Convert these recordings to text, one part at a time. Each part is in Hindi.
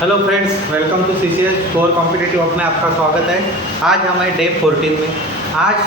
Hello friends, welcome to CCS core competitive hub में आपका स्वागत है। आज हमारे डे 14 में आज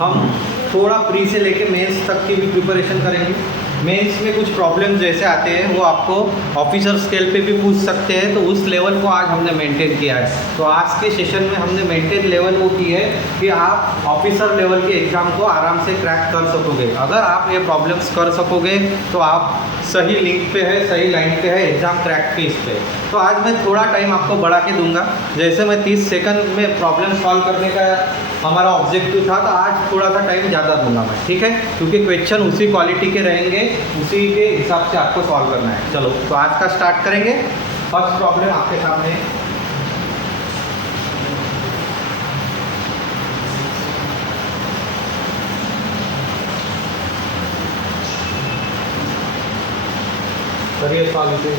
हम थोड़ा प्री से लेके मेंस तक की भी प्रिपरेशन करेंगे। मेंस में कुछ प्रॉब्लम जैसे आते हैं वो आपको ऑफिसर स्केल पे भी पूछ सकते हैं, तो उस लेवल को आज हमने मेंटेन किया है। तो आज के सेशन में हमने मेंटेन लेवल वो की है कि आप ऑफिसर लेवल के एग्ज़ाम को आराम से क्रैक कर सकोगे। अगर आप ये प्रॉब्लम्स कर सकोगे तो आप सही लिंक पे है, सही लाइन पे है, एग्ज़ाम क्रैक के इस पे। तो आज मैं थोड़ा टाइम आपको बढ़ा के दूंगा। जैसे मैं 30 सेकंड में प्रॉब्लम सॉल्व करने का हमारा ऑब्जेक्टिव था, तो आज थोड़ा सा टाइम ज़्यादा दूंगा मैं, ठीक है? क्योंकि क्वेश्चन उसी क्वालिटी के रहेंगे, उसी के हिसाब से आपको सॉल्व करना है। चलो तो आज का स्टार्ट करेंगे। फर्स्ट प्रॉब्लम आपके सामने है। करिए सॉल्व इसे।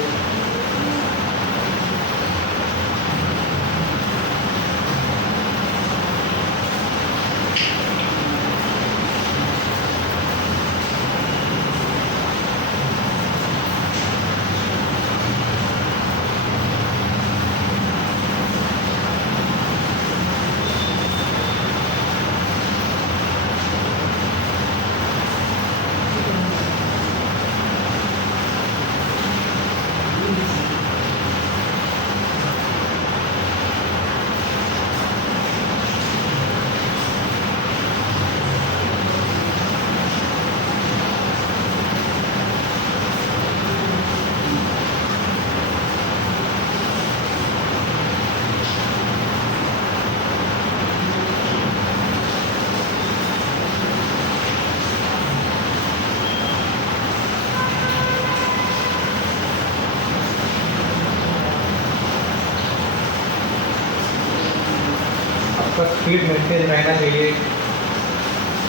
स्पीड मेंटेन रहना चाहिए।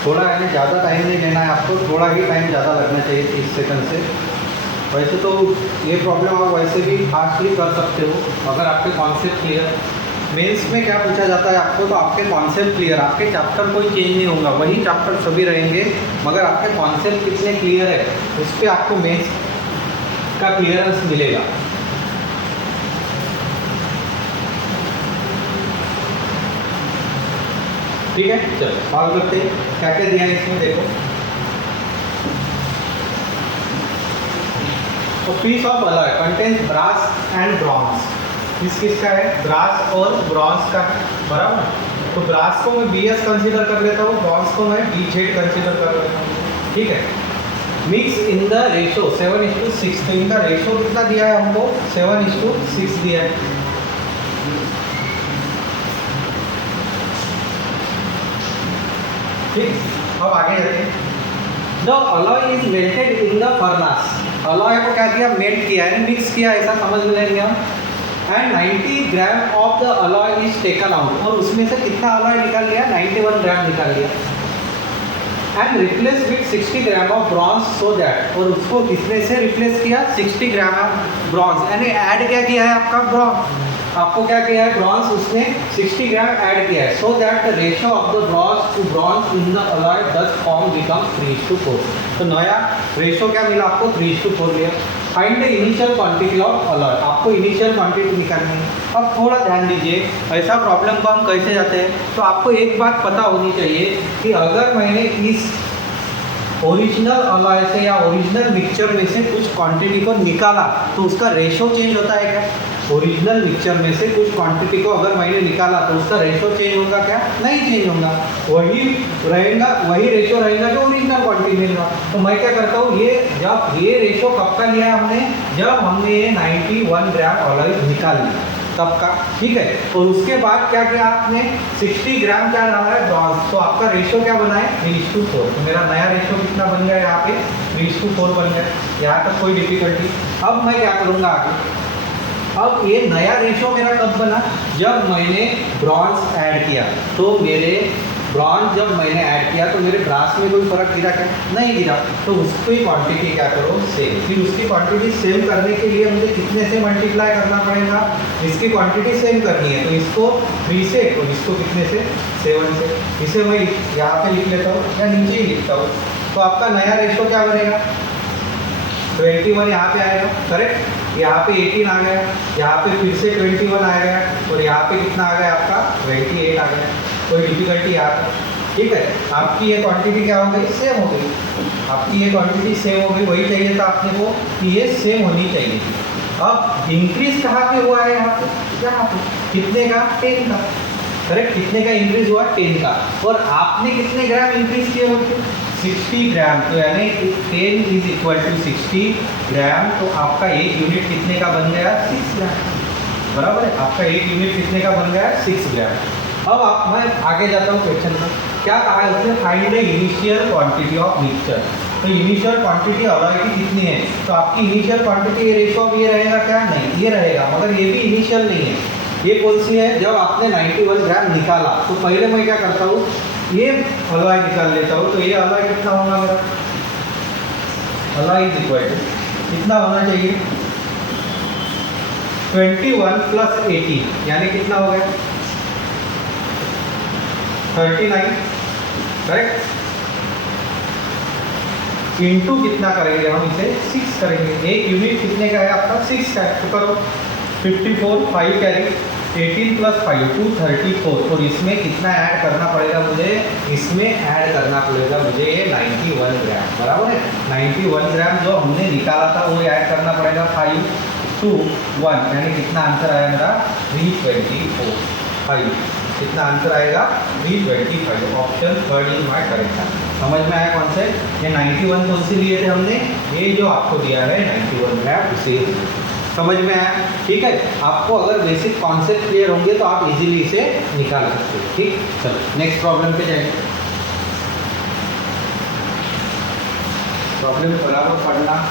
थोड़ा है ना, ज़्यादा टाइम नहीं लेना है आपको, थोड़ा ही टाइम ज़्यादा लगना चाहिए 30 सेकंड से। वैसे तो ये प्रॉब्लम आप वैसे भी फास्टली कर सकते हो अगर आपके कॉन्सेप्ट क्लियर। मेंस में क्या पूछा जाता है आपको, तो आपके कॉन्सेप्ट क्लियर, आपके चैप्टर कोई चेंज नहीं होगा, वही चैप्टर सभी रहेंगे, मगर आपके कॉन्सेप्ट कितने क्लियर है उस पर आपको मेंस का क्लियरेंस मिलेगा। ठीक है, चलो सॉल्व करते हैं। क्या क्या दिया है इसमें देखो। तो piece of alloy contains brass and bronze. किसका है? ब्रास और ब्रॉन्ज का है, बराबर। तो ब्रास को मैं BS कंसीडर कर लेता हूँ, ब्रॉन्ज को मैं BZ कंसीडर कर लेता हूँ, ठीक है। Mix in the ratio 7:6। तो इनका रेशो कितना दिया है हमको? 7:6 दिया है। ठीक, अब आगे जाते हैं। The alloy is melted in the furnace. Alloy को क्या किया? मेल्ट किया है, मिक्स किया, ऐसा समझ लेंगे हम। And 90 gram of the alloy is taken out. और उसमें से कितना अलॉय निकाल लिया? 91 ग्राम निकाल लिया। And replace with 60 gram of bronze so that. और उसको किसमें से रिप्लेस किया? 60 ग्राम ऑफ ब्रॉन्ज। यानी ऐड क्या किया है आपका? ब्रॉन्ज। आपको क्या किया है? ब्रॉन्ज उसने 60 ग्राम ऐड किया है। So that the ratio of the bronze to bronze in the alloy thus form become 3:4। तो नया रेशो क्या मिला आपको? 3:4 लिया। Find the initial quantity of alloy. आपको इनिशियल क्वांटिटी निकालनी है। अब थोड़ा ध्यान दीजिए, ऐसा प्रॉब्लम को हम कैसे जाते हैं, तो आपको एक बात पता होनी चाहिए कि अगर मैंने इस ओरिजिनल अलॉय से या ओरिजिनल मिक्सचर में से कुछ क्वांटिटी को निकाला तो उसका रेशो चेंज होता है क्या? ओरिजिनल मिक्सचर में से कुछ क्वांटिटी को अगर मैंने निकाला तो उसका रेशो चेंज होगा क्या? नहीं चेंज होगा, वही रहेगा, वही रेशो रहेगा जो ओरिजिनल क्वांटिटी में था। तो मैं क्या करता हूँ, जब ये रेशो कब का लिया हमने? जब हमने 91 ग्राम अलॉय निकाल लिया तब का, ठीक है। और उसके बाद क्या किया आपने? 60 ग्राम क्या डाला है? ब्रॉन्ज। तो आपका रेशो क्या बना है? 3:4। तो मेरा नया रेशो कितना बन गया यहाँ पे? 3:4 बन गया। यहाँ तक कोई डिफिकल्टी? अब मैं क्या करूँगा आगे? अब ये नया रेशो मेरा कब बना? जब मैंने ब्रॉन्ज ऐड किया। तो मेरे ब्रॉन्ज जब मैंने ऐड किया तो मेरे ब्रास में कोई फर्क गिरा क्या? नहीं गिरा। तो उसकी क्वांटिटी क्या करो? सेम। फिर उसकी क्वांटिटी सेम करने के लिए मुझे कितने से मल्टीप्लाई करना पड़ेगा? इसकी क्वांटिटी सेम करनी है तो इसको 3 से, तो इसको कितने से? 7 से। इसे मैं यहाँ पे लिख लेता हूँ या नीचे ही लिखता हूँ। तो आपका नया रेशो क्या बनेगा? 21 यहाँ पे आएगा, करेक्ट। यहाँ पे 18 आ गया, यहाँ पे फिर से 21 आ गया, और यहाँ पे कितना आ गया आपका 28 आ गया। कोई डिफिकल्टी यहाँ पे? ठीक है, आपकी ये क्वांटिटी क्या हो गई, सेम हो गई। आपकी ये क्वांटिटी सेम हो गई, वही चाहिए था आपने को कि ये सेम होनी चाहिए। अब इंक्रीज कहाँ पे हुआ है, यहाँ पे, यहाँ पे कितने का, 10 का। करेक्ट, कितने का इंक्रीज हुआ, 10 का। और आपने कितने ग्राम इंक्रीज किए होते, 60 ग्राम। तो यानी 10 इज इक्वल टू 60 ग्राम। तो आपका एक यूनिट कितने का बन गया, 6 ग्राम। बराबर है, आपका एक यूनिट कितने का बन गया, 6 ग्राम। अब आप, मैं आगे जाता हूँ क्वेश्चन में। क्या कहा है उसने, find the initial quantity of mixture. तो इनिशियल क्वांटिटी अलॉय की कितनी है, तो आपकी इनिशियल क्वांटिटी रेशो ऑफ ये रहेगा क्या, नहीं ये रहेगा, मगर ये भी इनिशियल नहीं है। ये कौन सी है, जब आपने 91 ग्राम निकाला तो पहले मैं क्या करता हूँ, ये अलॉय निकाल लेता हूँ। तो ये अलॉय कितना होगा मेरा, अलॉय इज इक्वल टू कितना होना चाहिए, 21 प्लस 18 यानी कितना हो गया, 39। करेक्ट, इंटू कितना करेंगे हम इसे, 6 करेंगे। एक यूनिट कितने का है आपका, 6 का है। तो करो 54, 5 कैरी, 18 प्लस 5 234। और इसमें कितना ऐड करना पड़ेगा मुझे, इसमें ऐड करना पड़ेगा मुझे ये 91 ग्राम। बराबर है, 91 ग्राम जो हमने निकाला था वो ऐड करना पड़ेगा। 5 2 1 यानी कितना आंसर आया मेरा, 324। 5 कितना आंसर आएगा, 325। Option third is my correct answer. समझ में आया कौन से, ये 91 कौन से लिए थे हमने, ये जो आपको दिया है 91 ग्राम उसे समझ में आया। ठीक है, आपको अगर बेसिक कॉन्सेप्ट क्लियर होंगे तो आप इजीली इसे निकाल सकते हो। ठीक, चलो नेक्स्ट प्रॉब्लम पे जाएंगे। प्रॉब्लम बराबर पढ़ना।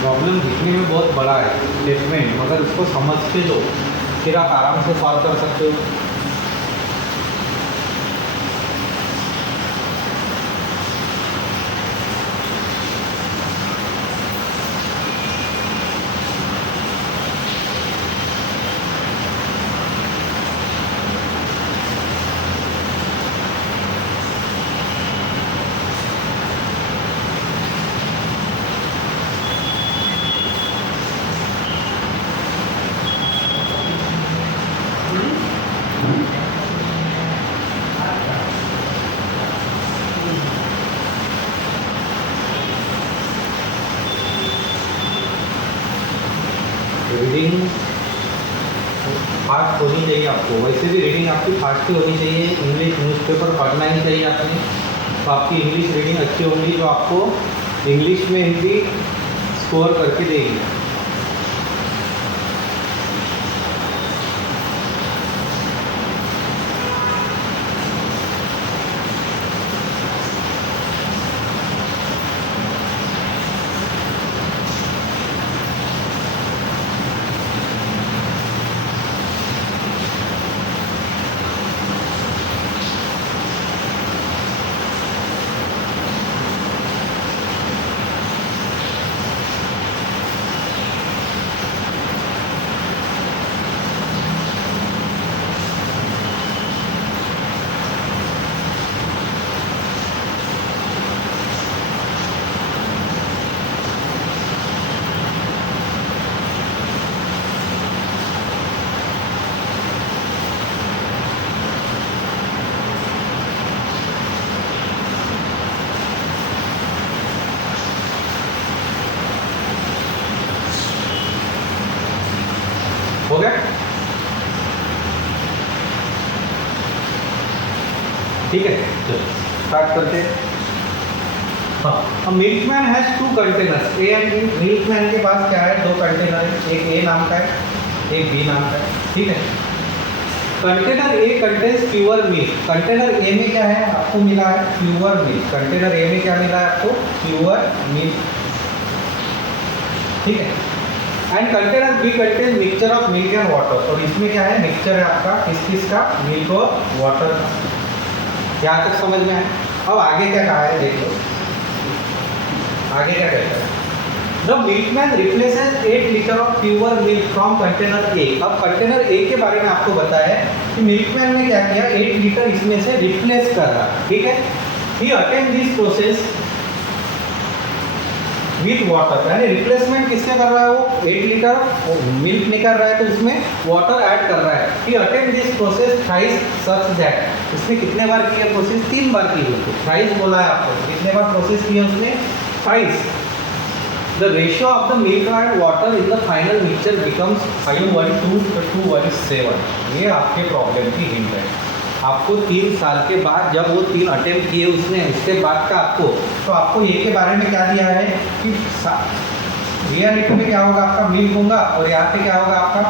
प्रॉब्लम दिखने में बहुत बड़ा है स्टेटमेंट, मगर उसको समझ के जो फिर आप आराम से सॉल्व कर सकते हो। रीडिंग फास्ट होनी चाहिए आपको, वैसे भी रीडिंग आपकी फास्ट ही होनी चाहिए। इंग्लिश न्यूज़पेपर पढ़ना ही चाहिए आपने, तो आपकी इंग्लिश रीडिंग अच्छी होगी जो आपको इंग्लिश में हिंदी स्कोर करके देगी। हो गया, ठीक है, चलो स्टार्ट करते हैं। हाँ, milkman has 2 containers A and B. Milkman के पास क्या है, 2 कंटेनर है, एक ए नाम का है, एक बी नाम का है। ठीक है, container A contains pure milk. Container A में क्या है आपको मिला है, प्योर मिल्क। कंटेनर ए में क्या मिला है आपको, प्योर मिल्क। ठीक है, and container B contain mixture of milk and water. और इसमें क्या है, मिक्सचर है आपका किस किस का, मिल्क और वाटर का। यहाँ तक समझ में आए। अब आगे क्या कहा है देख लो, आगे क्या कहता है, the milkman replaces 8 litre of pure milk from container A. अब कंटेनर ए के बारे में आपको बताया है कि मिल्कमैन ने क्या किया, 8 लीटर इसमें से रिप्लेस कर रहा है, ठीक है। He attend this process with water, यानी रिप्लेसमेंट किससे कर रहा है, वो 8 लीटर मिल्क निकल रहा है तो उसमें वाटर ऐड कर रहा है। He attend this process thrice such that, उसने कितने बार किया प्रोसेस, 3 बार की है। थ्राइस बोला है आपको, कितने बार प्रोसेस किया उसने, thrice. The ratio of the milk and water in the final mixture becomes 5:1 to 2:7। ये आपके प्रॉब्लम की हिंट है। आपको 3 साल के बाद जब वो 3 अटेम्प्ट किए उसने, उसके बाद का आपको, तो आपको ये के बारे में क्या दिया है कि रियलिटी में क्या होगा, आपका मिल्क होगा और यहाँ पे क्या होगा आपका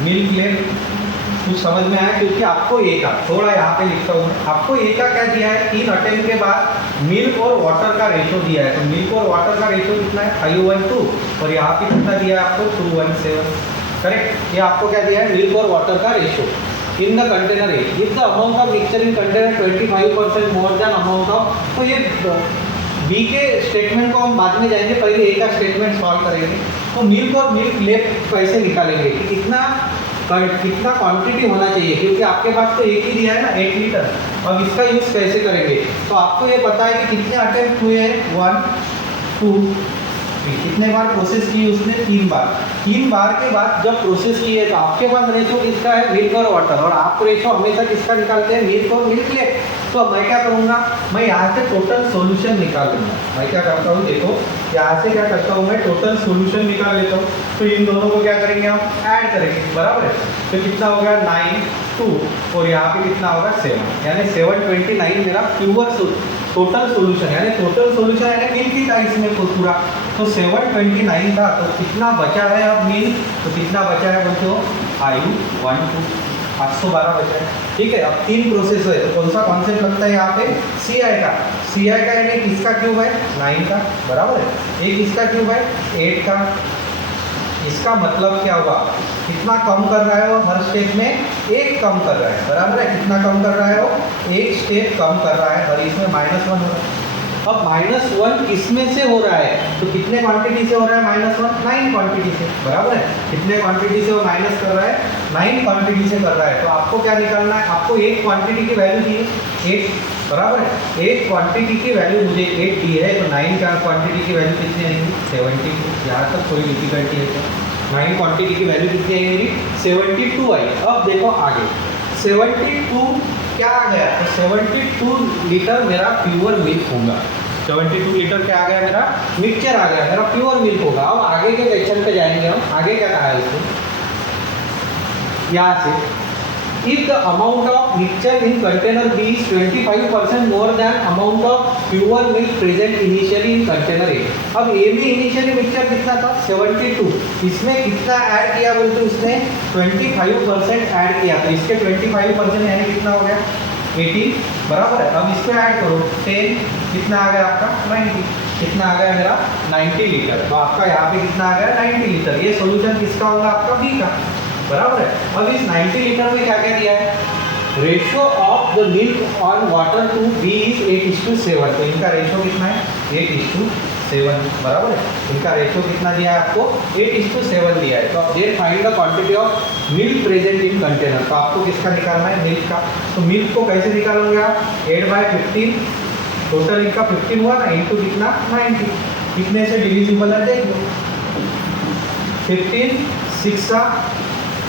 मिल्क लेट। कुछ समझ में आया, क्योंकि आपको ए का थोड़ा यहाँ पे लिखता हूँ, आपको ए का क्या दिया है, 3 अटेम्प्ट के बाद मिल्क और वाटर का रेशो दिया है। तो मिल्क और वाटर का रेशो कितना है, 5:1 और यहाँ पे कितना दिया है आपको, 2:17, करेक्ट। ये आपको क्या दिया है, मिल्क और वाटर का ratio in the container A. If the amount of mixture in container 25% more than amount of, तो ये बी के स्टेटमेंट को हम बाद में जाएंगे, पहले ए का स्टेटमेंट सॉल्व करेंगे। तो मिल्क और मिल्क लेफ्ट कैसे निकालेंगे कि कितना क्वांटिटी होना चाहिए, क्योंकि आपके पास तो एक ही दिया है ना, 8 लीटर। अब इसका यूज़ कैसे करेंगे, तो आपको ये पता है कि कितने अटेम्प्ट हुए हैं, 1 2 3, कितने बार प्रोसेस की उसने, 3 बार। 3 बार के बाद जब प्रोसेस की है तो आपके पास रेशो किसका है, मिल्क और वाटर, और आप रेशो हमेशा किसका निकालते हैं, मिल्क और मिल्क लेट। तो अब मैं क्या करूँगा, मैं यहाँ से टोटल सॉल्यूशन निकाल लूँगा। मैं क्या करता हूँ, देखो यहाँ से क्या करता हूँ, मैं टोटल सॉल्यूशन निकाल लेता हूँ। तो इन दोनों को क्या करेंगे, हम ऐड करेंगे, बराबर है। तो कितना हो गया, 9 2 और यहाँ पे कितना होगा, 7, यानी 729 मेरा प्योर टोटल सॉल्यूशन, यानी टोटल सॉल्यूशन यानी मिल्क ही था इसमें पूरा। तो 729 था, तो कितना बचा है अब मिल्क, तो कितना बचा है बच्चों, 512 बचा है, ठीक है। अब 3 प्रोसेस है, तो कौन सा कॉन्सेप्ट लगता है यहाँ पे, CI का। CI का यानी किसका क्यूब है, 9 का, बराबर है। एक इसका क्यूब है 8 का। इसका मतलब क्या हुआ, कितना कम कर रहा है वो, हर स्टेप में 1 कम कर रहा है, बराबर है। कितना कम कर रहा है वो, 1 स्टेप कम कर रहा है, और इसमें -1 हो रहा है। अब -1 किसमें से हो रहा है, तो कितने क्वांटिटी से हो रहा है -1, 9 क्वांटिटी से, बराबर है। कितने क्वांटिटी से वो माइनस कर रहा है, 9 क्वांटिटी से कर रहा है। तो आपको क्या निकालना है, आपको एक क्वांटिटी की वैल्यू दी है 8, बराबर है। एक क्वांटिटी की वैल्यू मुझे 8 दी है, तो 9 का क्वांटिटी की वैल्यू कितनी आएगी, 72। यहाँ तक कोई डिफिकल्टी है क्या, 9 क्वांटिटी की वैल्यू कितनी आई मेरी, 72 आई। अब देखो आगे 72 क्या आ गया, तो 72 लीटर मेरा प्योर मिल्क होगा। 72 लीटर क्या आ गया, मेरा मिक्सचर आ गया, मेरा प्योर मिल्क होगा। अब आगे के क्वेश्चन पे जाएंगे हम, आगे क्या कहा है इसको, यहाँ से if the amount of mixture in container B is 25% more than amount of pure milk present initially in container A। अब A में initially mixture कितना था, 72, इसमें कितना ऐड किया बोलते उसने 25% ऐड किया, तो इसके 25% यानी कितना हो गया 18, बराबर है। अब इसको ऐड करो 10, कितना आ गया आपका 90, कितना आ गया मेरा 90 लीटर। तो आपका यहाँ पे कितना आ गया 90 लीटर। ये सोल्यूशन किसका होगा, आपका बी का, बराबर है। अब इस 90 लीटर में क्या क्या दिया है, ratio of the milk on water to B is 8:7। तो इनका रेशियो कितना है 8:7, बराबर है। इनका रेशियो कितना दिया है आपको 8:7 दिया है। तो अब then find the quantity of milk present in container. तो आपको किसका निकालना है, मिल्क का। तो मिल्क को कैसे निकालोगे आप, 8/15, टोटल इनका 15 हुआ ना, इंटू कितना 90, कितने से डिविजिबल है देख लो, 15 6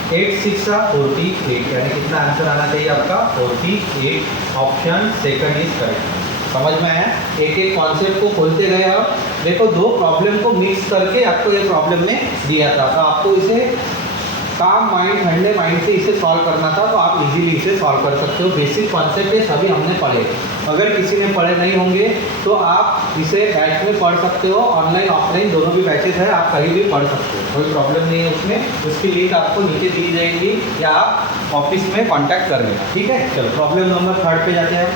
8 6 48, यानी कितना आंसर आना चाहिए आपका 48। Option second is correct. समझ में आया, एक एक कॉन्सेप्ट को खोलते गए। अब देखो 2 प्रॉब्लम को मिक्स करके आपको ये प्रॉब्लम में दिया था, तो आपको इसे काम माइंड, ठंडे माइंड से इसे सॉल्व करना था, तो आप इजीली इसे सॉल्व कर सकते हो। बेसिक कॉन्सेप्ट ये सभी हमने पढ़े। अगर किसी ने पढ़े नहीं होंगे तो आप इसे बैच में पढ़ सकते हो, ऑनलाइन ऑफलाइन दोनों भी बैचेस है, आप कहीं भी पढ़ सकते हो, कोई प्रॉब्लम नहीं है उसमें। उसकी लिंक आपको नीचे दी जाएगी या आप ऑफिस में कॉन्टैक्ट कर लेना, ठीक है। चलो प्रॉब्लम नंबर 3 पे जाते हैं।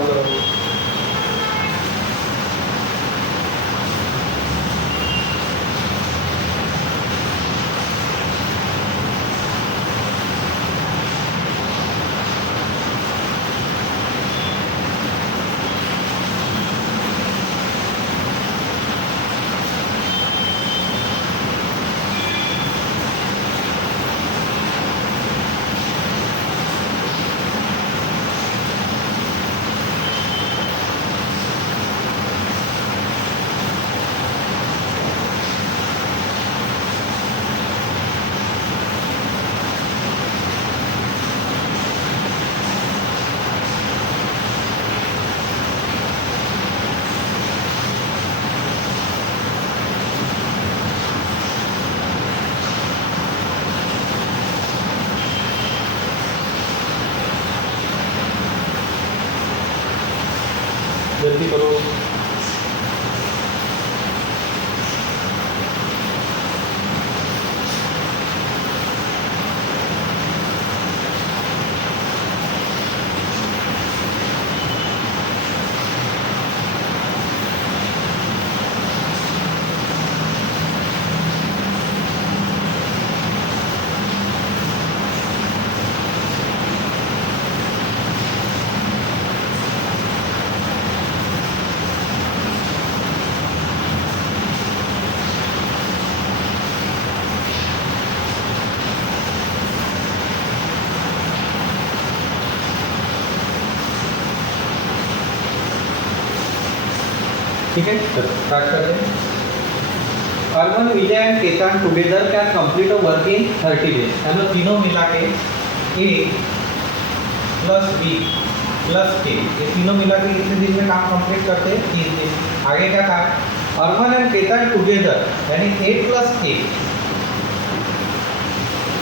सॉल्व करोगे। जल्दी करो। ठीक है, स्टार्ट करते हैं। Arman, Vijay and Ketan together can complete a work in 30 days. है ना, तीनों मिला के ए प्लस बी प्लस के, ये तीनों मिला के कितने दिन में काम कंप्लीट करते हैं? 30 दिन। आगे क्या कहा? अर्मन एंड केतन टुगेदर यानी A plus A,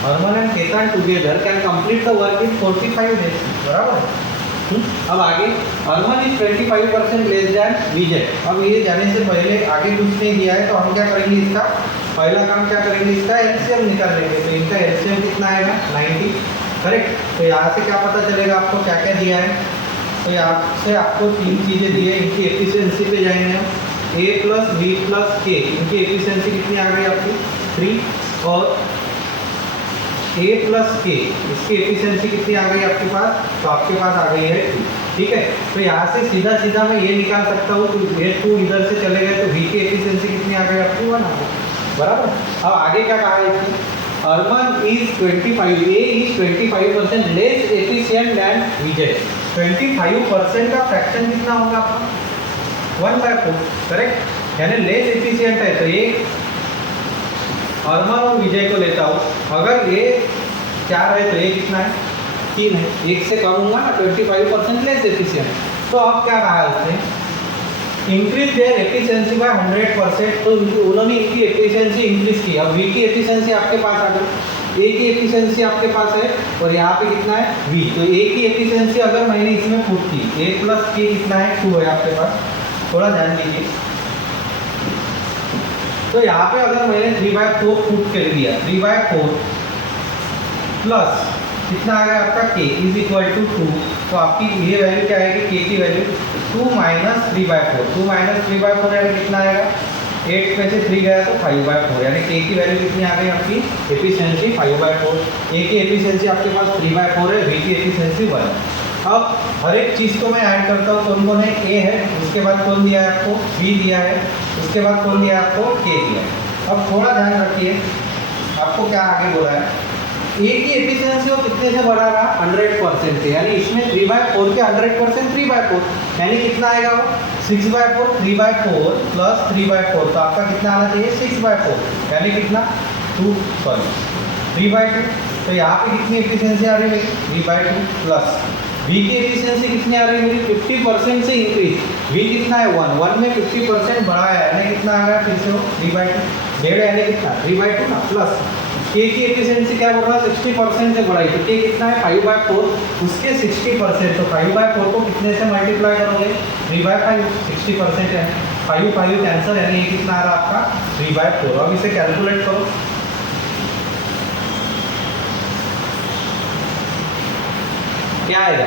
Arman and Ketan together can complete the work in 45 days. बराबर। अब आगे Arman is 25% less than Vijay. अब ये जाने से पहले आगे कुछ नहीं दिया है, तो हम क्या करेंगे, इसका पहला काम क्या करेंगे, इसका एलसीएम निकाल लेंगे। तो इनका एलसीएम कितना आएगा? 90। करेक्ट। तो यहाँ से क्या पता चलेगा आपको क्या क्या दिया है? तो यहाँ से आपको तीन चीज़ें दी है। इनकी एफिशिएंसी पे जाएंगे हम। ए प्लस बी प्लस के, इनकी एफिशिएंसी कितनी आ गई आपकी? 3। और ए प्लस के, इसकी एफिशिएंसी कितनी आ गई आपके पास? तो आपके पास आ गई है 2। ठीक है, तो यहाँ से सीधा सीधा मैं ये निकाल सकता हूँ, तो ये 2 इधर से चले गए, तो वी की एफिशिएंसी कितनी आ गई आपकी? 1 आ गई। बराबर। अब आगे क्या कहा है इसमें? Arman is 25, A is 25% less efficient than Vijay. 25% का फ्रैक्शन कितना होगा आपका? 1/4। करेक्ट, यानी लेस एफिशिएंट है। तो ये अर्मन और विजय को लेता हूँ। अगर ये 4 है तो ये कितना है? 3 है। 1 से कम होगा ना, 25% लेस एफिशिएंट। तो अब क्या कहा है उसने? Increase their efficiency by 100%। तो उन्होंने इनकी एफिशिएंसी इंक्रीज की। अब वी की एफिशिएंसी आपके पास आ गई, ए की एफिशिएंसी आपके पास है, और यहाँ पे कितना है? वी। तो ए की एफिशिएंसी अगर मैंने इसमें पुट की, ए प्लस के कितना है? 2 है आपके पास। थोड़ा ध्यान दीजिए। तो यहाँ पे अगर मैंने 3/4 पुट कर दिया, 3/4 प्लस कितना आ गया आपका? k is equal to 2। तो आपकी ये वैल्यू क्या आएगी? k की वैल्यू 2 माइनस 3/4। 2 माइनस 3/4 यानी कितना आएगा? 8 में से 3 गया तो 5/4, यानी k की वैल्यू कितनी आ गई आपकी? एफिशिएंसी 5/4। a की एफिशिएंसी आपके पास 3/4 है, v की एफिशिएंसी 1 है। अब हर एक चीज़ को मैं ऐड करता हूँ। कौन कौन है? a है, उसके बाद कौन दिया है आपको? b दिया है, उसके बाद कौन दिया है आपको? k दिया है। अब थोड़ा ध्यान रखिए, आपको क्या आगे बोला है? ए की एफिशिएंसी वो कितने से बढ़ा रहा? 100% से, यानी इसमें 3/4 के 100% 3/4, यानी कितना आएगा वो? 6/4। 3/4 प्लस 3/4, तो आपका कितना आना चाहिए? 6/4, यानी कितना? 3/2। तो यहाँ पे कितनी एफिशिएंसी आ रही है? 3/2 प्लस वी की एफिशिएंसी कितनी आ रही है मेरी? 50% से इंक्रीज। वी कितना है? 1 में 50% बढ़ाया है, यानी कितना आ गया? फिर से वो 3/2, 1.5 यानी कितना? 3/2 ना, प्लस के की एफिशिएंसी क्या बोल रहा है? 60% से बढ़ाई। तो के कितना है? 5/4, उसके 60%। तो 5/4 को कितने से मल्टीप्लाई करोगे? 3/5, 60% है। 5 कैंसर, यानी ये कितना आ रहा है आपका? 3/4। अब इसे कैलकुलेट करो। क्या आएगा?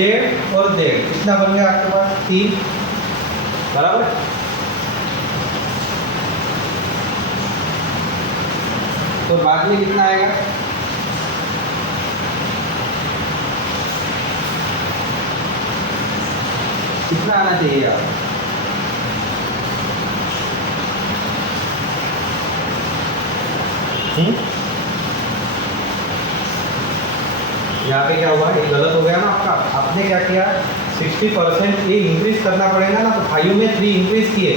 जेड और जेड कितना बन गया आपके पास 3, बराबर। तो बाद में कितना आएगा, कितना आना चाहिए आप, यहाँ पे क्या हुआ, ये गलत हो गया ना आपका। आपने क्या किया, 60% ये इंक्रीज करना पड़ेगा ना, तो 5 में 3 इंक्रीज किए,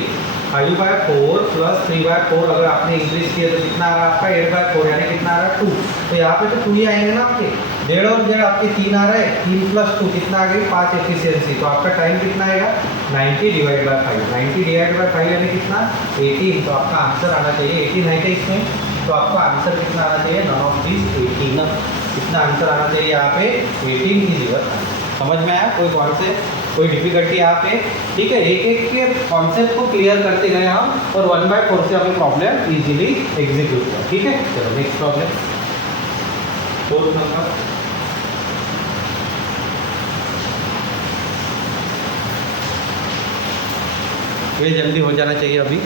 5/4 प्लस 3/4 अगर आपने इंक्रीज किए तो कितना आ रहा है आपका 8/4, यानी कितना आ रहा है 2। तो यहाँ पे तो 2 ही आएंगे ना आपके, जेड और जेड आपके 3 आ रहा है, 3 + 2 कितना आ गई 5 एफिशिएंसी। तो आपका टाइम कितना आएगा 90/5, 90/5 यानी कितना 18। तो आपका आंसर आना चाहिए 18 है क्या इसमें, तो आपका आंसर कितना आना चाहिए, नन ऑफ दिस 18। कितना आंसर आना चाहिए यहाँ पे 18 की जरूरत है। समझ में आया, कोई कोई डिफिकल्टी यहाँ पे, ठीक है। एक एक के कॉन्सेप्ट को क्लियर करते गए हम, और 1/4 से हमें प्रॉब्लम इजीली एग्जीक्यूट हुआ, ठीक है। चलो नेक्स्ट प्रॉब्लम, 4th नंबर। ये जल्दी हो जाना चाहिए अभी।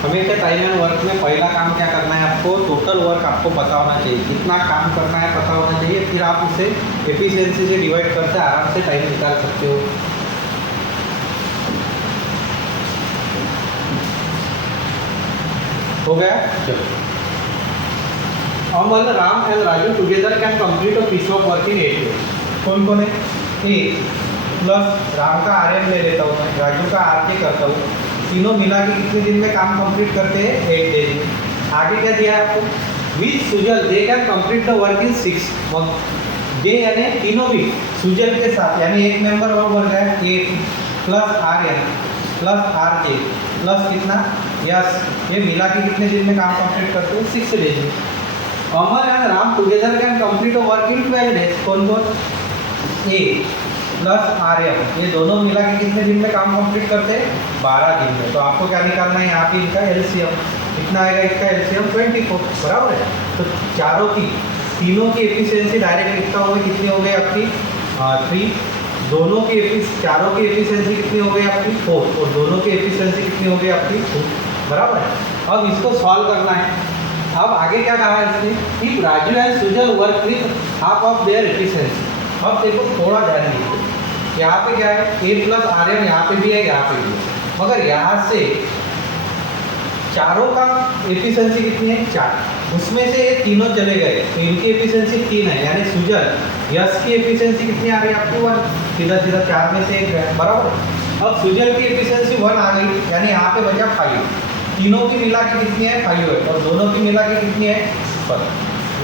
हमेशा टाइम एंड वर्क में पहला काम क्या करना है आपको, टोटल वर्क आपको पता होना चाहिए, कितना काम करना है पता होना चाहिए, फिर आप उसे एफिशिएंसी से डिवाइड करके आराम से टाइम निकाल सकते हो। हो गया, चलो। Amal, Ram and Raju together can complete a piece of work in 8 days. कौन कौन है, ए प्लस राम का RM ले लेता हूँ मैं, राजू का RK करता हूँ, तीनों मिला के कितने दिन में काम कंप्लीट करते हैं 8 डेज में। आगे क्या दिया है आपको, which Sujal they can complete the work in 6 month. जे यानी तीनों भी सुजल के साथ, यानी एक मेंबर और बढ़ गया 8 plus RM plus RJ plus कितना यस, ये मिला के कितने दिन में काम कंप्लीट करते हैं 6 डेज में। Amar and Ram together can complete the work in 12 days. कौन कौन, ए प्लस RM, ये दोनों मिला के कितने दिन में काम कंप्लीट करते हैं 12 दिन में। तो आपको क्या निकालना है यहाँ पे, इनका LCM कितना आएगा, इसका LCM 24, बराबर है। तो चारों की, तीनों की एफिशिएंसी डायरेक्ट कितना हो गई, कितनी हो गई आपकी 3, दोनों की चारों की एफिशिएंसी कितनी हो गई आपकी 4, और दोनों की एफिशिएंसी कितनी हो गई आपकी 2, बराबर है। अब इसको सॉल्व करना है। अब आगे क्या कहा है इसने, if Raju and Sujal work with half of their efficiency. अब देखो थोड़ा ध्यान दीजिए, यहाँ पे क्या है, A प्लस RM यहाँ पे भी है, यहाँ पे भी है, मगर यहाँ से चारों का एफिशिएंसी कितनी है 4, उसमें से ये तीनों चले गए तो इनकी एफिशिएंसी 3 है, यानी सुजल यश की एफिशिएंसी कितनी आ रही है आपकी 1, सीधा सीधा 4 में से 1 है, बराबर। अब सुजल की एफिशिएंसी 1 आ गई, यानी यहाँ पे बचा 5, तीनों की मिला के कितनी है 5 है, और दोनों की मिला के कितनी है 1,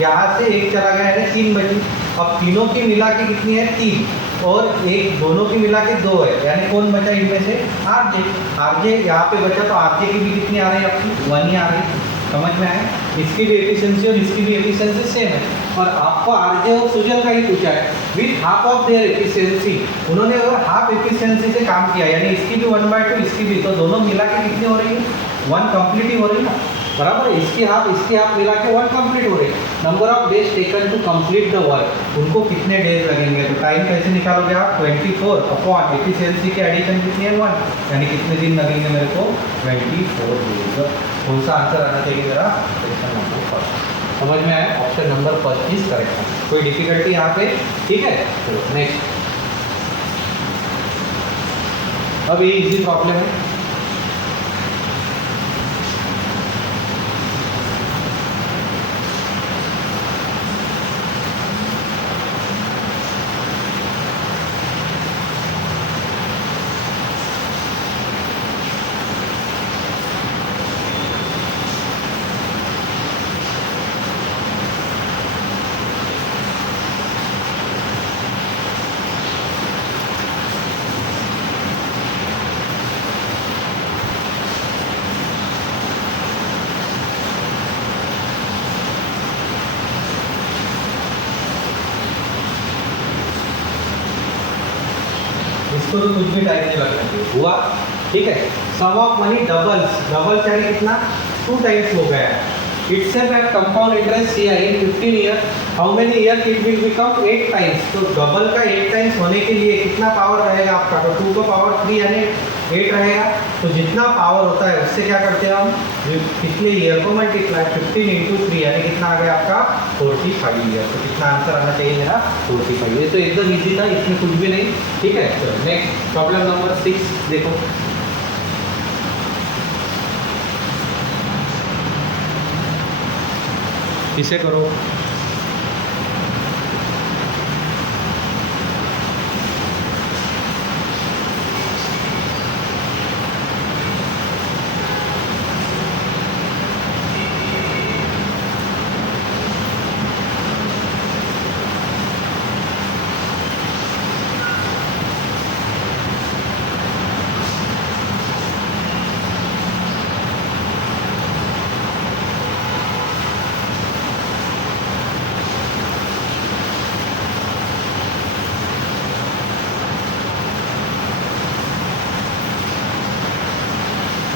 यहाँ से 1 चला गया यानी 3 बची। अब तीनों की मिला के कितनी है 3, और एक दोनों की मिला के 2 है, यानी कौन बचा इनमें से RJ यहाँ पे बचा, तो RJ की भी कितनी आ रही है आपकी 1 ही आ रही है। समझ में आए, इसकी भी एफिशिएंसी और इसकी भी एफिशिएंसी सेम है, और आपको RJ और सुजल का ही पूछा है with half of their efficiency. उन्होंने अगर हाफ एफिशिएंसी से काम किया, यानी इसकी भी 1/2 इसकी भी, तो दोनों मिला के कितनी हो रही है 1 कंप्लीट ही हो रही है ना, बराबर है। इसकी हाफ मिला के 1 कंप्लीट हो रही है। Number of days taken to complete the work, उनको कितने डेज लगेंगे, तो टाइम कैसे निकालोगे आप 24 अपॉन एफिशिएंसी के एडिशन कितनी है 1, यानी कितने दिन लगेंगे मेरे को 24 डेज। कौन सा आंसर आना चाहिए जरा, ऑप्शन नंबर फर्स्ट। समझ में आया, option number first is correct. कोई डिफिकल्टी यहाँ पे, ठीक है। चलो नेक्स्ट, अब ये इजी प्रॉब्लम है। इसको तो कुछ भी टाइम नहीं लगना चाहिए। हुआ, ठीक है। सम ऑफ मनी डबल्स, डबल यानी कितना, 2 टाइम्स हो गया है। itself at compound interest here in 15 year, how many year it will become 8 times। तो डबल का 8 टाइम्स होने के लिए कितना पावर रहेगा आपका, तो 2 का पावर 3 यानी 8 रहेगा। तो जितना पावर होता है उससे क्या करते हैं हम, पिछले ईयर को मल्टीप्लाई 15 इंटू 3 यानी कितना आ गया आपका 45 ईयर। तो कितना आंसर आना चाहिए मेरा 45। ये तो एकदम ईजी था, इसमें कुछ भी नहीं, ठीक है। चलो नेक्स्ट प्रॉब्लम नंबर 6 देखो। इसे करो।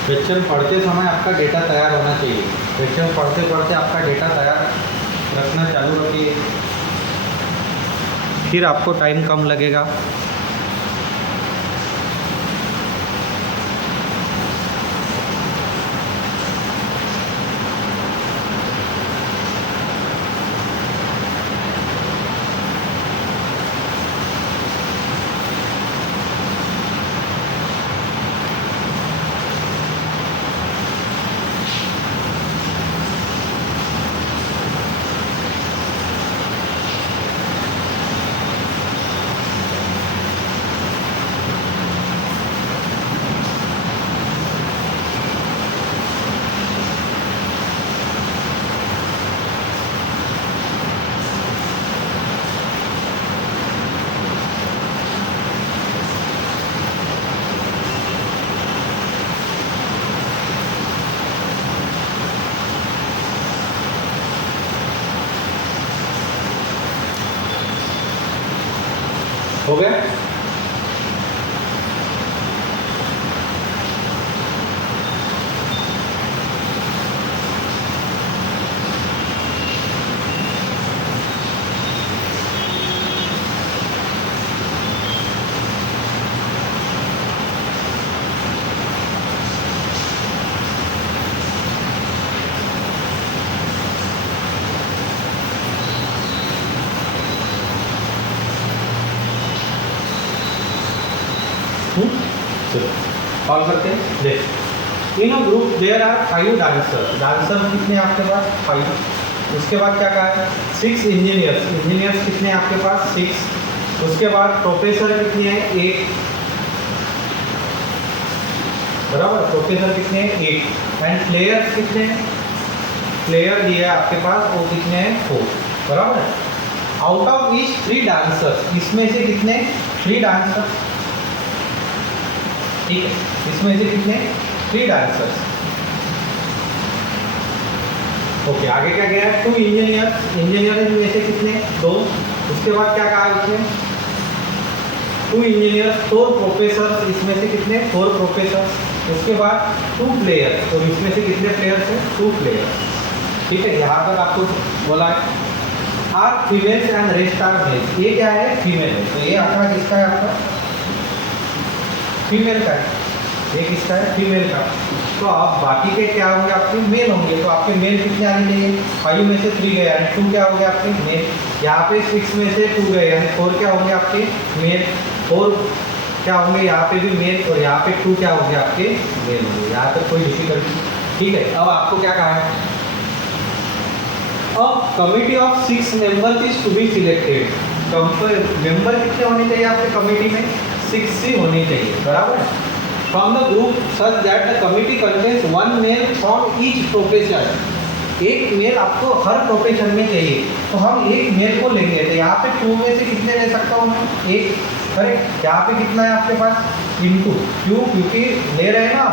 क्वेश्चन पढ़ते समय आपका डेटा तैयार होना चाहिए। क्वेश्चन पढ़ते पढ़ते आपका डेटा तैयार रखना चालू रखिए, फिर आपको टाइम कम लगेगा। हो गया। चलो कॉल करते हैं। देख, in a group there are 5 dancer. Dancer कितने आपके पास 5। उसके बाद क्या कहा है 6 इंजीनियर्स। इंजीनियर्स कितने आपके पास 6। उसके बाद प्रोफेसर कितने हैं 8, बराबर। प्रोफेसर कितने हैं 8। एंड प्लेयर्स कितने हैं, प्लेयर दिया है आपके पास वो कितने हैं 4, बराबर। आउट ऑफ ईच 3 डांसर्स, इसमें से कितने 3 डांसर्स, ठीक है। इसमें से कितने 3 डांसर्स। ओके, आगे क्या गया है 2 इंजीनियर्स। इंजीनियर में से कितने 2। उसके बाद क्या कहा इसमें 2 इंजीनियर्स 4 प्रोफेसर। इसमें से कितने 4 प्रोफेसर। उसके बाद 2 प्लेयर्स। तो इसमें से कितने प्लेयर्स हैं 2 प्लेयर्स, ठीक है। यहाँ पर आपको बोला है are females and rest are males. ये क्या है फीमेल है, तो ये आंकड़ा किसका है आपका फीमेल का है। ये किसका है फीमेल का। तो आप बाकी के क्या होंगे आपके मेल होंगे। तो आपके मेल कितने आने चाहिए 5 में से 3 गए यानी 2 क्या हो गया आपके मेल। यहाँ पे 6 में से 2 गए यानी 4 क्या होंगे आपके मेल। 4 क्या होंगे यहाँ पे भी मेल, और यहाँ पे 2 क्या होंगे आपके मेल होंगे। यहाँ पे कोई डिफिकल्टी, ठीक है। अब आपको क्या कहा है, अब committee of 6 members is to be selected. Member कितने होने चाहिए आपके कमिटी में 6 ही होने चाहिए, बराबर। From the group such that the committee contains 1 male from each profession. एक मेल आपको हर प्रोफेशन में चाहिए, तो हम एक मेल को लेंगे। तो यहाँ पे 2 में से कितने ले सकता हूँ मैं 1, करेक्ट। यहाँ पे कितना है आपके पास इंटू क्यों, क्योंकि ले रहे हैं ना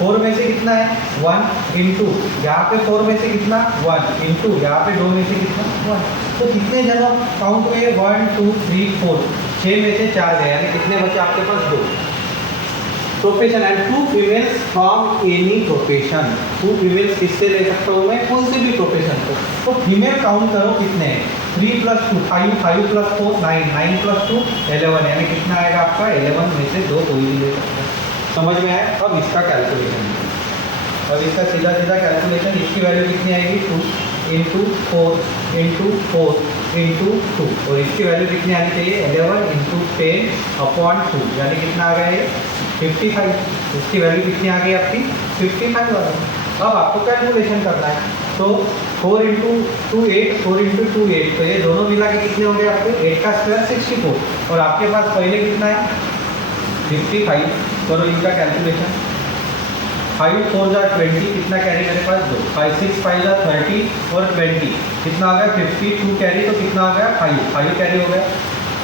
4 में से कितना है 1 इंटू यहाँ पे 4 में से कितना 1 इंटू यहाँ पे 2 में से कितना 1। तो कितने जन काउंट हुए 1 2 3 4, 6 में से 4 गए, यानी कितने बचे आपके पास? 2। Profession and 2 females from any profession. 2 females किससे ले सकता हूँ मैं? कोई से भी प्रोफेशन को। तो फीमेल काउंट करो कितने हैं? 3 + 2 5, 5 + 4 9, 9 + 2 11, यानी कितना आएगा आपका? 11 में से 2 कोई भी ले सकते हैं। समझ में आया? अब इसका कैलकुलेशन, अब इसका सीधा सीधा कैलकुलेशन, इसकी वैल्यू कितनी आएगी? 2 × 4 × 4 × 2, और इसकी वैल्यू कितनी आनी चाहिए? 11 × 10/2, यानी कितना आ गया ये? 55। इसकी वैल्यू कितनी आ गई आपकी? 55 आ गई। अब आपको कैलकुलेशन करना है, तो 4 × 2 8, 4 × 2 8, तो ये दोनों मिला के कितने हो गए आपके? 8 का स्क्वायर 64, और आपके पास पहले कितना है? 55। करो इनका कैलकुलेशन। 5 × 4 = 20, कितना कैरी मेरे पास? 2। 5 × 6 = 5 30 और 20 कितना आ गया? 52 कैरी, तो कितना आ गया? 5 कैरी हो गया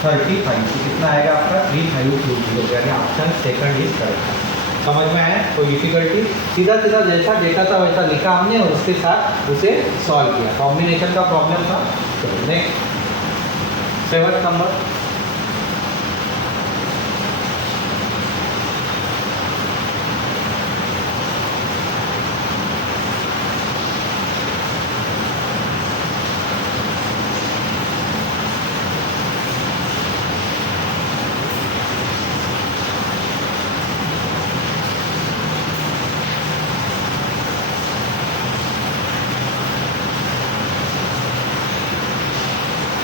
35, तो कितना आएगा आपका? 3520, यानी ऑप्शन सेकंड इज करेक्ट। समझ में आया? कोई डिफिकल्टी? सीधा सीधा जैसा डेटा था वैसा लिखा हमने और उसके साथ उसे सॉल्व किया। कॉम्बिनेशन का प्रॉब्लम था। चलो नेक्स्ट 7th नंबर।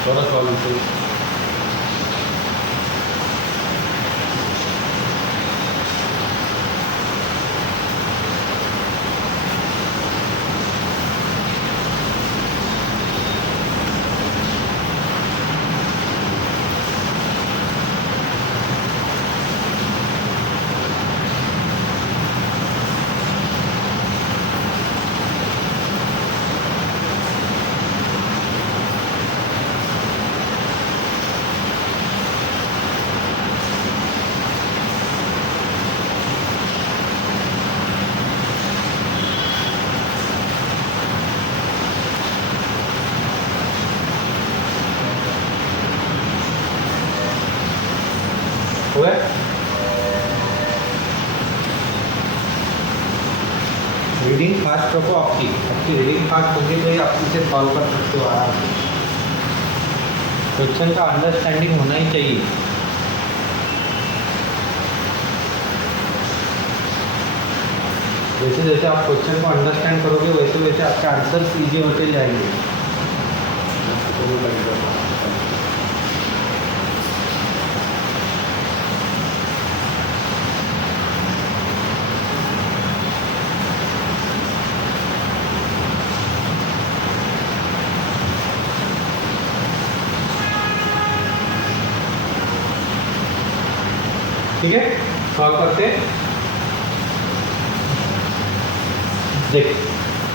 थोड़ा सॉल्व हुआ? रीडिंग फास्ट रखो आपकी रीडिंग फास्ट होगी तो ही आप इसे सॉल्व कर सकते हो आराम से। क्वेश्चन का अंडरस्टैंडिंग होना ही चाहिए। जैसे जैसे आप क्वेश्चन को अंडरस्टैंड करोगे वैसे वैसे आपके आंसर्स ईजी होते जाएंगे। ठीक है, सॉल्व करते हैं। देखिए,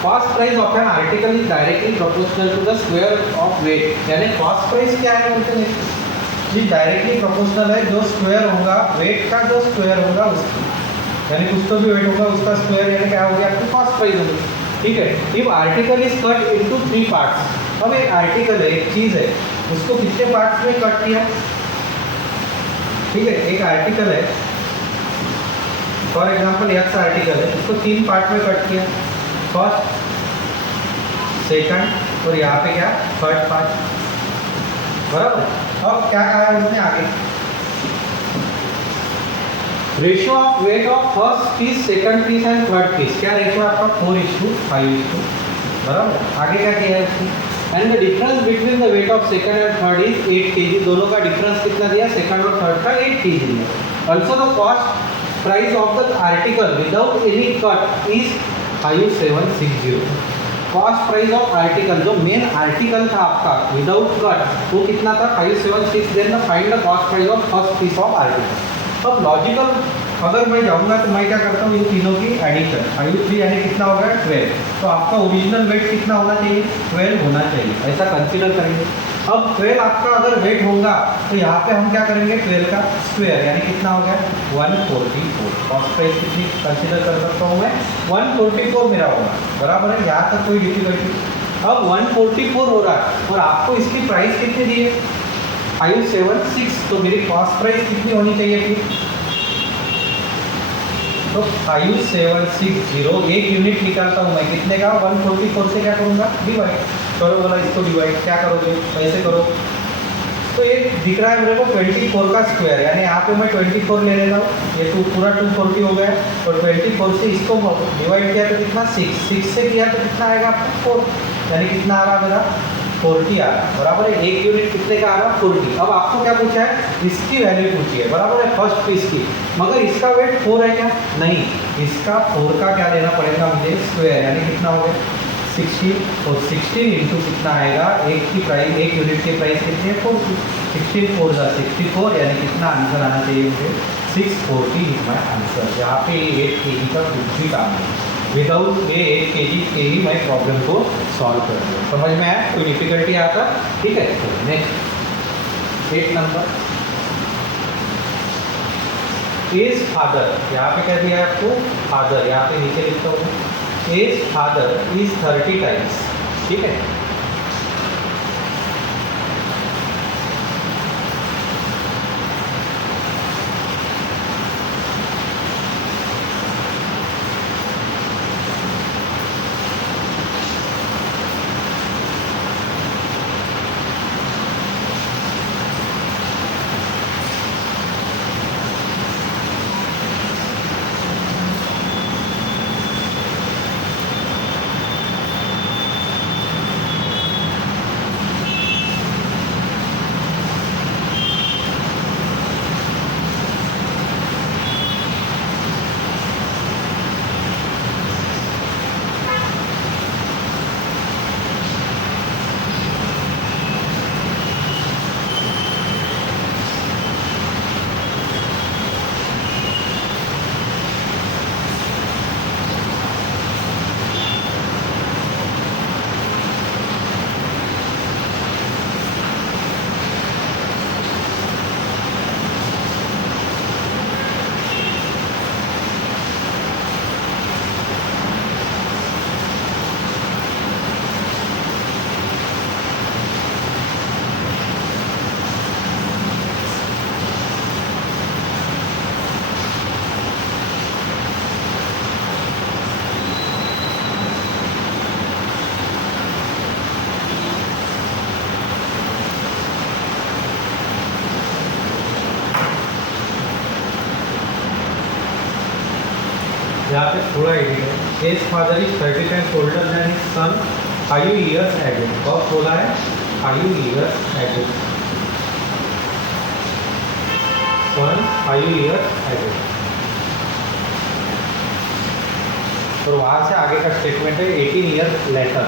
cost price of an article is directly proportional to the square of weight. यानी कॉस्ट प्राइस क्या है बोलते हैं? जी डायरेक्टली प्रोपोर्शनल है, जो स्क्वायर होगा वेट का, जो स्क्वायर होगा उसकी, यानी कुछ तो भी वेट होगा उसका स्क्वायर, यानी क्या हो गया आपकी कॉस्ट प्राइस होगी। ठीक है, if article is cut into 3 parts. अब एक आर्टिकल है, एक चीज़ है, उसको कितने पार्ट्स में कट किया? ठीक है, एक आर्टिकल है, फॉर एग्जांपल एक्स आर्टिकल है, उसको 3 पार्ट में कट किया, फर्स्ट, सेकंड और यहाँ पे क्या? Third part. बराबर। अब क्या कहा है उसने आगे? Ratio of weight of first piece, second piece and third piece. क्या रेशियो है आपका? 4:5। बराबर। आगे क्या किया है उसने? And the difference between the weight of second and third is 8 kg। दोनों का डिफरेंस कितना दिया? सेकंड और थर्ड का 8 kg दिया। Also the cost price of the article without any cut is 5760। Cost price of article, जो मेन आर्टिकल था आपका विदाउट कट, वो कितना था? 576। Then find the cost price of first piece of article. अब लॉजिकल अगर मैं जाऊँगा तो मैं क्या करता हूँ? इन तीनों की एडिशन, 5 3 यानी कितना होगा? 12। तो आपका ओरिजिनल वेट कितना होना चाहिए? 12 होना चाहिए, ऐसा कंसीडर करेंगे। अब 12 आपका अगर वेट होगा तो यहाँ पे हम क्या करेंगे? 12 का स्क्वायर, यानी कितना हो गया? 144। कॉस्ट प्राइस कितनी कंसीडर कर सकता हूँ मैं? 144 मेरा होगा। बराबर है, यहाँ तक कोई डिफिकल्टी? अब 144 हो रहा है और आपको इसकी प्राइस कितनी दी है? 576, तो मेरी कॉस्ट प्राइस कितनी होनी चाहिए थी? तो 5760 एक यूनिट निकालता हूँ मैं कितने का? 144 से क्या करूँगा? डिवाइड करो, बोला इसको डिवाइड क्या करोगे? कैसे करो? तो एक दिख रहा है मेरे को 24 का स्क्वायर, यानी यहाँ पे मैं 24 ले लेता हूँ, ये पूरा 240 हो गया, और 24 से इसको डिवाइड किया तो कितना? 6 से किया तो कितना आएगा आपको? 4, यानी कितना आ रहा मेरा? 40 आ रहा, बराबर है। एक यूनिट कितने का आ रहा? 40। अब आपको क्या पूछा है? इसकी वैल्यू पूछी है, बराबर है, फर्स्ट पीस की। मगर इसका वेट 4 है क्या? नहीं, इसका 4 का क्या लेना पड़ेगा मुझे? स्क्वायर, यानी कितना हो गया? 16, और 16 इंटू कितना आएगा? एक की प्राइस, एक यूनिट की प्राइस कितनी है? 40। 16 4 जा 64, यानी कितना आंसर आना चाहिए मुझे? 640 इज माई आंसर। यहाँ पे 8 kg का कुछ भी काम नहीं, विदाउट ये 8 kg के ही मैं प्रॉब्लम को सॉल्व कर दूँ। समझ में आया? कोई डिफिकल्टी आता? ठीक है, तो नेक्स्ट 8 नंबर इज फादर। यहाँ पे क्या दिया है आपको? फादर, यहाँ पे नीचे लिखता हूँ, एज फादर इज 30 टाइम्स। ठीक है, यहाँ पे थोड़ा एडिट है। As father is 30 times older than his son 5 years added. कब बोला है? 5 years added, son 5 years added. और वहाँ से आगे का स्टेटमेंट है 18 years लेटर।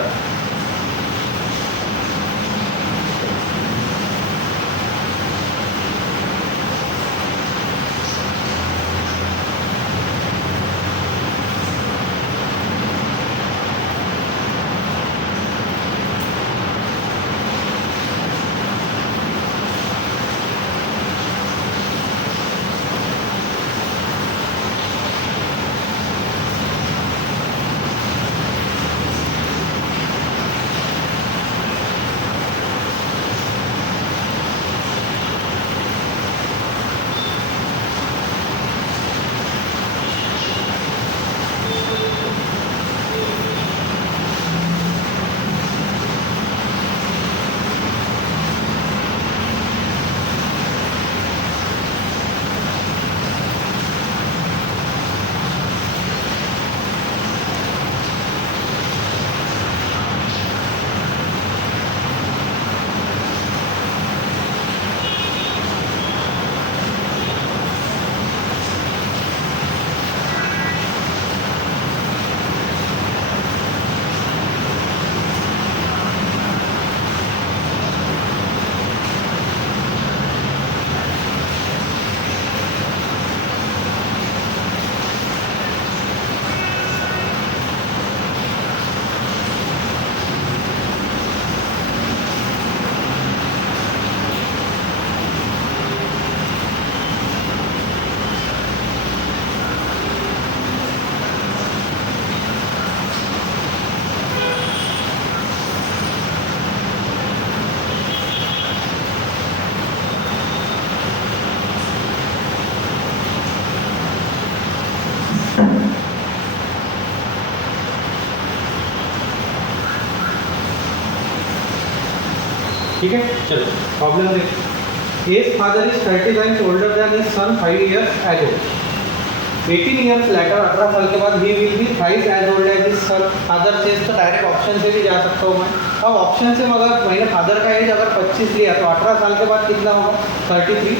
ठीक है, चलो प्रॉब्लम देखो। His father is 30 times older than his son 5 years ago. 18 years later, 18 साल के बाद he will be thrice as old as his son. Father से तो डायरेक्ट ऑप्शन से भी जा सकता हूँ मैं। अब ऑप्शन से मगर मैंने फादर का एज अगर 25 लिया तो 18 साल के बाद कितना होगा? 33,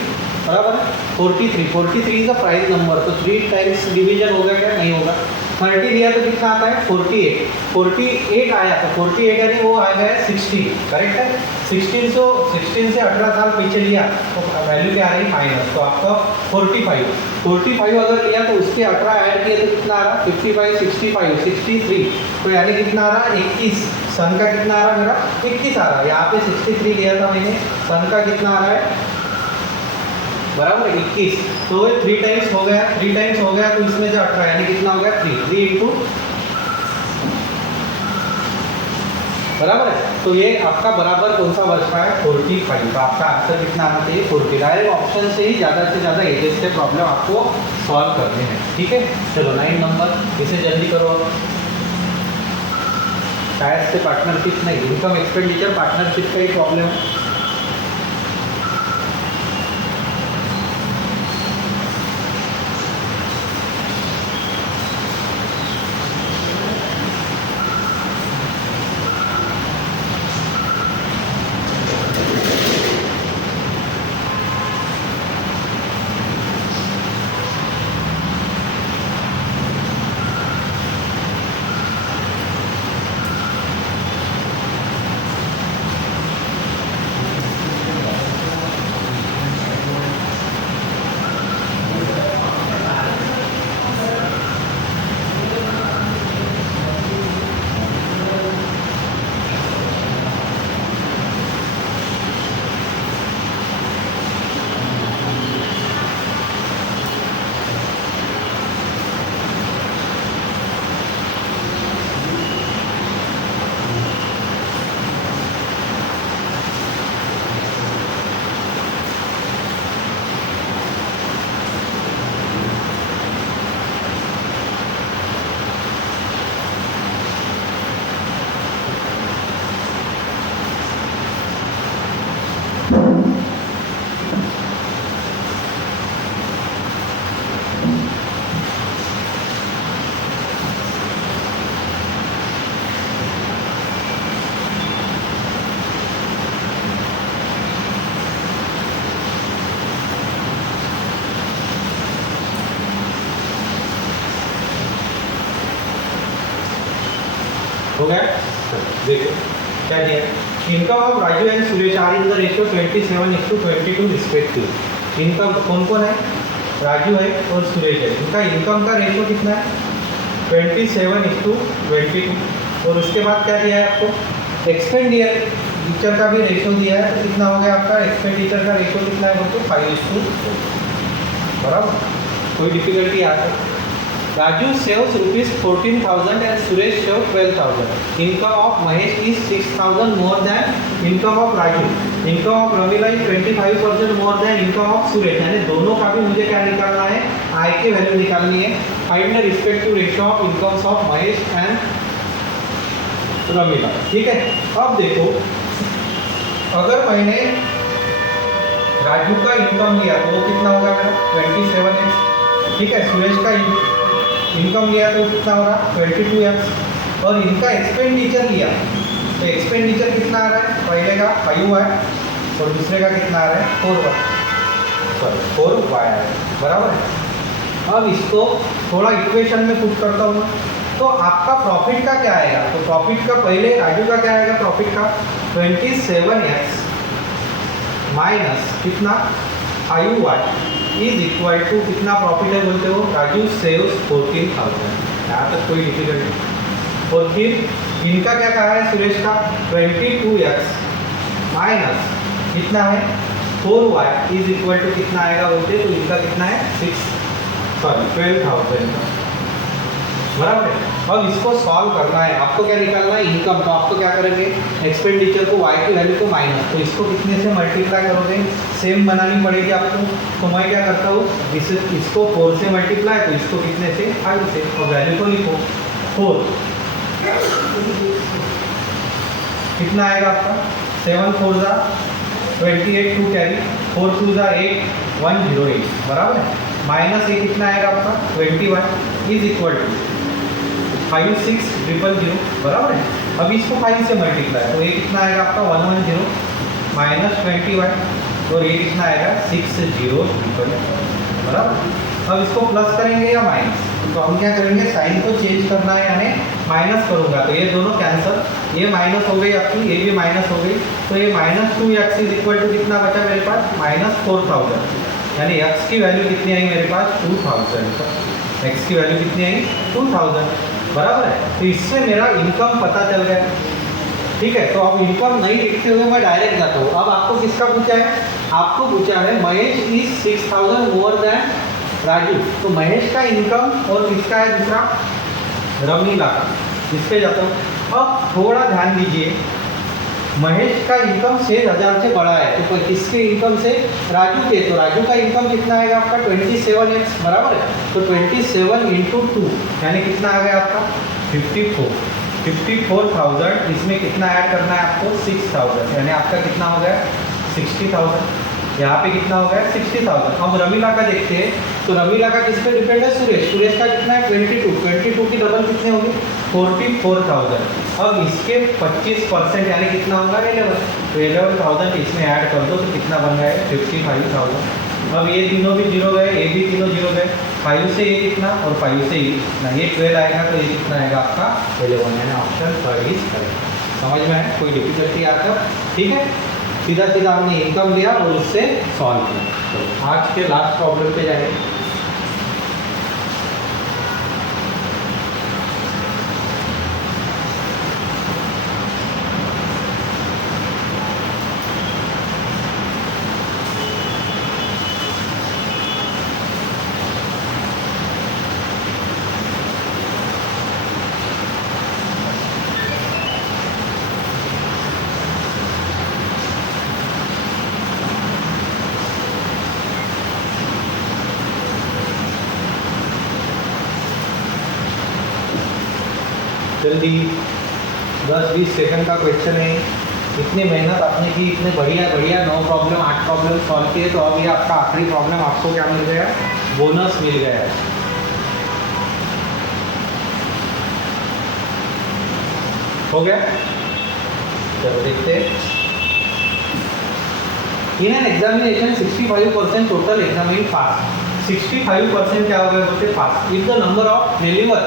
बराबर है। 43 इज द प्राइस नंबर, तो 3 टाइम्स डिवीजन होगा क्या? नहीं होगा। 30 लिया तो कितना आता है? 48 आया, तो 48 यानी वो आ गया 16, करेक्ट है। 16 से 18 साल पीछे लिया तो वैल्यू क्या आ रही? माइनस, तो आपका 45 अगर लिया तो उसके 18 ऐड किए तो कितना आ रहा? 55, 65, 63, तो यानी कितना आ रहा? 21। सन का कितना आ रहा मेरा? 21 आ रहा है। यहाँ पे 63 लिया था मैंने, सन का कितना आ रहा है? बराबर 21, तो 3 टाइम्स हो गया, 3 टाइम्स हो गया तो इसमें जो 18 यानी कितना हो गया? 3 इंटू, बराबर है। तो ये आपका बराबर कौन सा बचता है? 45। तो आपका आंसर कितना आना चाहिए? 40। डायरेक्ट ऑप्शन से ही ज़्यादा से ज़्यादा एजेस से प्रॉब्लम आपको सॉल्व करने हैं, ठीक है। चलो 9 नंबर, इसे जल्दी करो। शायद से पार्टनरशिप नहीं, इनकम एक्सपेंडिचर पार्टनरशिप का ही प्रॉब्लम है। हो गया? देखो क्या दिया, income of Raju and Suresh are in the ratio 27:22 respective. Income कौन कौन है? राजू है और सुरेश है। इनका इनकम का रेशियो कितना है? 27:22। और उसके बाद क्या दिया है आपको? एक्सपेंडिचर का भी रेशियो दिया है, तो कितना हो गया आपका? एक्सपेंडिचर का रेशियो कितना है बोलते? 5:4, बराबर। कोई डिफिकल्टी आ सकती? Raju saves ₹14,000 and Suresh saves 12,000. Income of Mahesh is 6,000 more than income of Raju. Income of Ramila is 25% more than income of Suresh. यानी दोनों का भी मुझे क्या निकालना है? आय की वैल्यू निकालनी है। Find the respective ratio of incomes of Mahesh and Ramila. ठीक है। अब देखो, अगर मैंने राजू का इनकम लिया तो वो कितना होगा मेरा? 27x, ठीक है। सुरेश का इनकम लिया तो कितना हो रहा? 22x। और इनका एक्सपेंडिचर लिया तो एक्सपेंडिचर कितना आ रहा है? पहले का 5 है और दूसरे का कितना आ रहा है? 4y आ रहा है, बराबर है। अब इसको थोड़ा इक्वेशन में पुट करता हूँ, तो आपका प्रॉफिट का क्या आएगा? तो प्रॉफिट का पहले राजू का क्या आएगा? प्रॉफिट का 27x माइनस कितना? 5y इज इक्वल टू कितना प्रॉफिट है बोलते हो? राजू सेव्स 14,000। यहाँ तक कोई डिफिकल्टी? और फिर इनका क्या कहा है? सुरेश का 22x माइनस कितना है? 4y इज इक्वल टू कितना आएगा बोलते? तो इनका कितना है? 12,000, बराबर है। अब इसको सॉल्व करना है, आपको क्या निकालना है? इनकम। तो आपको क्या करेंगे? एक्सपेंडिचर को y की वैल्यू को माइनस, तो इसको कितने से मल्टीप्लाई करोगे? सेम बनानी पड़ेगी आपको। तो मैं क्या करता हूँ, इसको 4 से मल्टीप्लाई, तो इसको कितने से? 5 से। और वैल्यू को लिखो 4, कितना आएगा आपका? 7 4 जा 28 2 कैरी 4 2 जा 8 108 बराबर है। माइनस ये कितना आएगा आपका 21 इज इक्वल टू 5600 बराबर है। अब इसको 5 से मल्टीप्लाई तो ये कितना आएगा आपका 110 माइनस 21 और ये कितना आएगा 6000 बराबर। अब इसको प्लस करेंगे या माइनस, तो हम क्या करेंगे साइन को चेंज करना है यानी माइनस करूँगा तो ये दोनों कैंसल, ये माइनस हो गई आपकी, ये भी माइनस हो गई, तो ये -2x इज इक्वल टू कितना बचा मेरे पास -4000 यानी x की वैल्यू कितनी आई मेरे पास 2000, x की वैल्यू कितनी आई 2000 बराबर है। तो इससे मेरा इनकम पता चल गया, ठीक है। तो अब इनकम नहीं लिखते हुए मैं डायरेक्ट जाता हूँ। अब आपको किसका पूछा है, आपको पूछा है Mahesh is 6000 more than Raju, तो महेश का इनकम और किसका है दूसरा रमीला का, इस पे जाता हूँ। अब थोड़ा ध्यान दीजिए, महेश का इनकम 6000 से बड़ा है तो किसके इनकम से राजू के, तो राजू का इनकम कितना आएगा आपका 27x बराबर है। तो 27 इंटू 2 यानी कितना आ गया आपका 54,000, इसमें कितना ऐड करना है आपको 6000 यानी आपका कितना हो गया 60,000, यहाँ पे कितना हो गया 60,000। अब रमीला का देखते हैं, तो रमीला का किस पे डिपेंड है सुरेश का कितना है 22 की डबल कितने होगी 44,000। अब इसके 25% यानी कितना होगा 11, तो 11,000 इसमें ऐड कर दो तो कितना बन गया 55,000। अब ये तीनों भी जीरो गए, ये भी तीनों जीरो गए, 5 से ये कितना और 5 से ये कितना, ये 12 आएगा तो ये कितना आएगा आपका 11 यानी ऑप्शन 3 इज करेक्ट। समझ में आया, कोई डिफिकल्टी आकर, ठीक है। सीधा सीधा हमने इनकम लिया और उससे सॉल्व किया। तो आज के लास्ट प्रॉब्लम पे जाएंगे। जल्दी 10-20 सेकंड का क्वेश्चन है। इतनी मेहनत आपने की, इतने बढ़िया 9 प्रॉब्लम 8 प्रॉब्लम सॉल्व किए, तो अब ये आपका आखिरी प्रॉब्लम आपको क्या मिल गया, बोनस मिल गया है। हो गया, चलो देखते हैं। In an examination 65% total examine pass, 65% क्या हो गया बोलते pass if the number of failure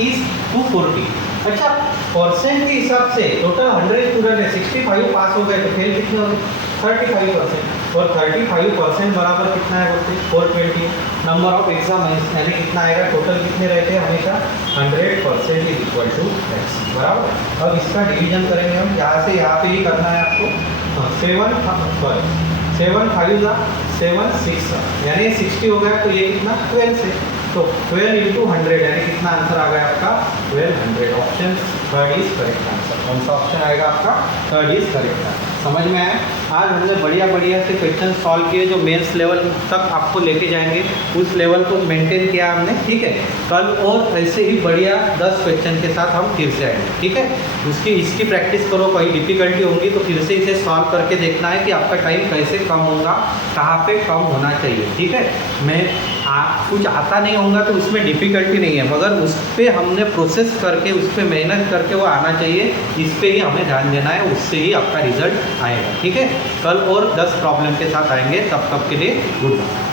is 240। अच्छा, परसेंट के हिसाब से टोटल 100 स्टूडेंट है, 65 पास हो गए तो फेल कितने हो गए 35%, और 35% बराबर कितना है बोलते 420। नंबर ऑफ एग्जाम यानी कितना आएगा, टोटल कितने रहते हैं हमेशा 100% इज इक्वल टू x बराबर। अब इसका डिवीजन करेंगे हम, यहाँ से यहाँ पे ही करना है आपको। 7 5 7 6 यानी 60 हो गया, तो ये कितना 12 से, तो 12 इंटू 100 यानी कितना आंसर आ गया आपका 1200। Option 3 is correct answer. कौन सा ऑप्शन आएगा आपका 3 इज करेक्ट आंसर। समझ में आया। आज हमने बढ़िया से क्वेश्चन सॉल्व किए जो मेंस लेवल तक आपको लेके जाएंगे, उस लेवल को मेंटेन किया हमने, ठीक है। कल और ऐसे ही बढ़िया 10 क्वेश्चन के साथ हम फिर से आएंगे, ठीक है। इसकी प्रैक्टिस करो, कहीं डिफिकल्टी होगी तो फिर से इसे सॉल्व करके देखना है कि आपका टाइम कैसे कम होगा, कहाँ पे कम होना चाहिए, ठीक है। मैं कुछ आता नहीं होगा तो उसमें डिफ़िकल्टी नहीं है, मगर उस पर हमने प्रोसेस करके उस पर मेहनत करके वो आना चाहिए, इस पर ही हमें ध्यान देना है, उससे ही आपका रिजल्ट आएगा, ठीक है। कल और 10 प्रॉब्लम के साथ आएंगे, तब तक के लिए गुड बाय।